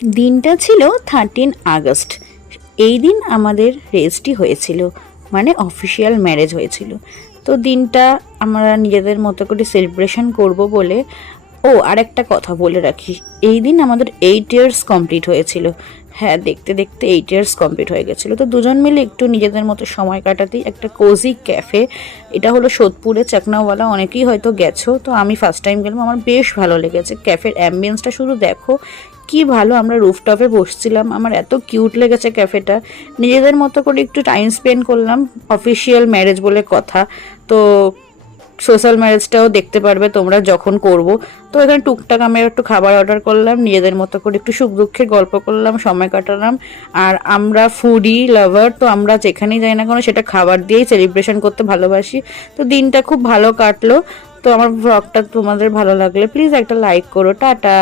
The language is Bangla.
দিনটা ছিল 13 আগস্ট। এই দিন আমাদের রেজিস্ট্রি হয়েছিল, মানে অফিসিয়াল ম্যারেজ হয়েছিল। তো দিনটা আমরা নিজেদের মতো করে সেলিব্রেশন করব বলে, ও আরেকটা কথা বলে রাখি, এই দিন আমাদের 8 ইয়ার্স কমপ্লিট হয়েছিল। হ্যাঁ, দেখতে দেখতে 8 ইয়ার্স কমপ্লিট হয়ে গেছিলো। তো দুজন মিলে একটু নিজেদের মতো সময় কাটাতেই একটা কোজি ক্যাফে, এটা হলো সোদপুরে চাকনাওয়ালা, অনেকেই হয়তো গেছো, তো আমি ফার্স্ট টাইম গেলাম, আমার বেশ ভালো লেগেছে। ক্যাফের অ্যাম্বিয়েন্সটা শুধু দেখো কি ভালো। আমরা রুফটপে বসছিলাম, আমার এত কিউট লেগেছে ক্যাফেটা। নিজেদের মতো করে একটু টাইম স্পেন্ড করলাম, অফিসিয়াল ম্যারেজ বলে কথা। তো সোশ্যাল ম্যারেজটাও দেখতে পারবে তোমরা যখন করব। তো এখানে টুকটাক আমি একটু খাবার অর্ডার করলাম, নিজেদের মতো করে একটু সুখ দুঃখের গল্প করলাম, সময় কাটালাম। আর আমরা ফুডি লাভার, তো আমরা যেখানেই যাই না কেন সেটা খাবার দিয়েই সেলিব্রেশন করতে ভালোবাসি। তো দিনটা খুব ভালো কাটলো। তো আমার ব্লগটা তোমাদের ভালো লাগলে প্লিজ একটা লাইক করো। টাটা।